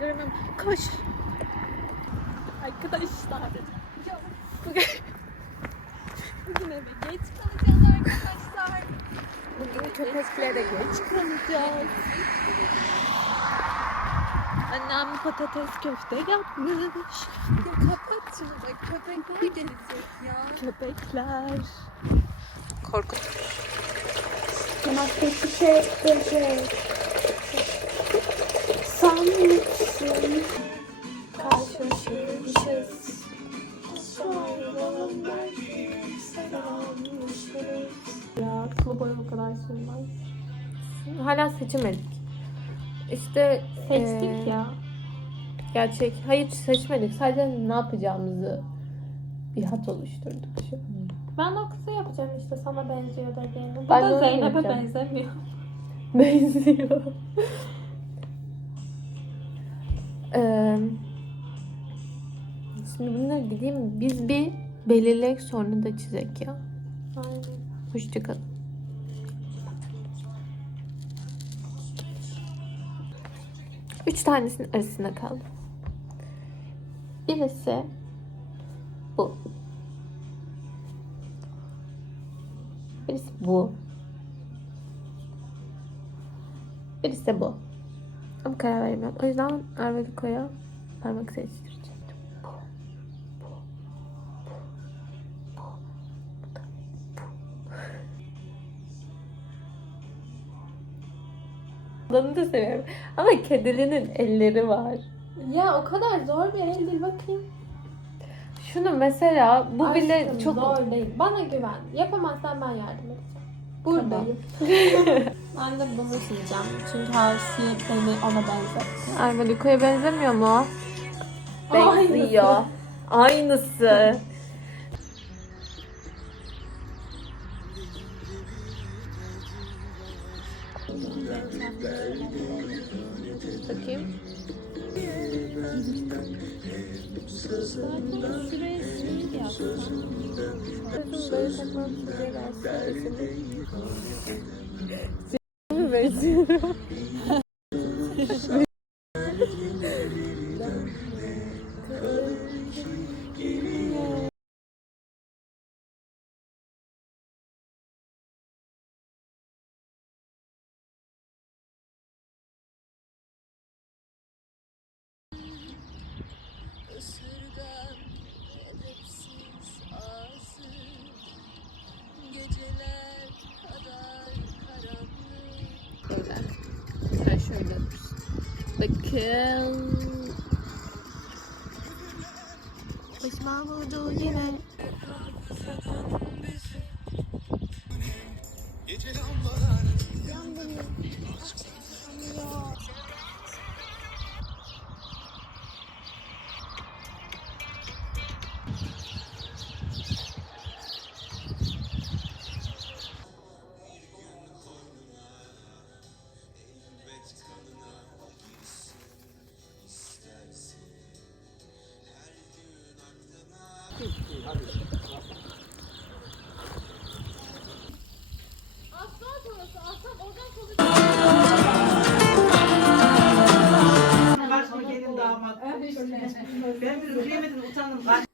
göremem. Koş. Arkadaşlar. Ya bugün, bugün eve geç kalacağız arkadaşlar. Bugün köpeklere geç kalacağız. Annem patates köfte yapmış. Ya kapat şunu bak köpekler gelecek ya. Köpekler. Korkut. Kanattaki şey böcek. Ya boyu o kadar sürmez. Hala seçemedik. İşte Seçtik eee, ya. Gerçek. Hayır seçmedik. Sadece ne yapacağımızı bir hat oluşturduk şu an. Ben o kızı yapacağım işte sana benziyor dediğini. Bu Ben da Zeynep'e benzemiyor. Benziyor. Eee, şimdi bunları gideyim. Biz bir belirleyek sonra da çizek ya. Hoşçakalın. Üç tanesinin arasında kaldım. Birisi bu. Birisi bu. Birisi bu. Ama karar veremiyorum. O yüzden Arveliko'ya parmak seçtireceğim. Bunu da seviyorum. Ama kedilinin elleri var. Ya o kadar zor bir el değil bakayım. Şunu mesela bu bile Aşkım, çok zor değil. Bana güven. Yapamazsan ben yardım edeceğim. Buradayım. ben de bunu sileceğim. Çünkü Hasiye beni ona benzetti. Arveliko'ya benzemiyor mu? Aynısı. Benziyor. Aynısı. Bakayım. Zaten şuraya sil yapsam. Kızım böyle takmam size gelsin. benziyorum. Isırgan edepsiz ağzı Geceler kadar karanlık Böyle. Ha şöyle. Bakın. Başıma vurdu yine. Başıma gelin Ben bir üfleyemedim utandım.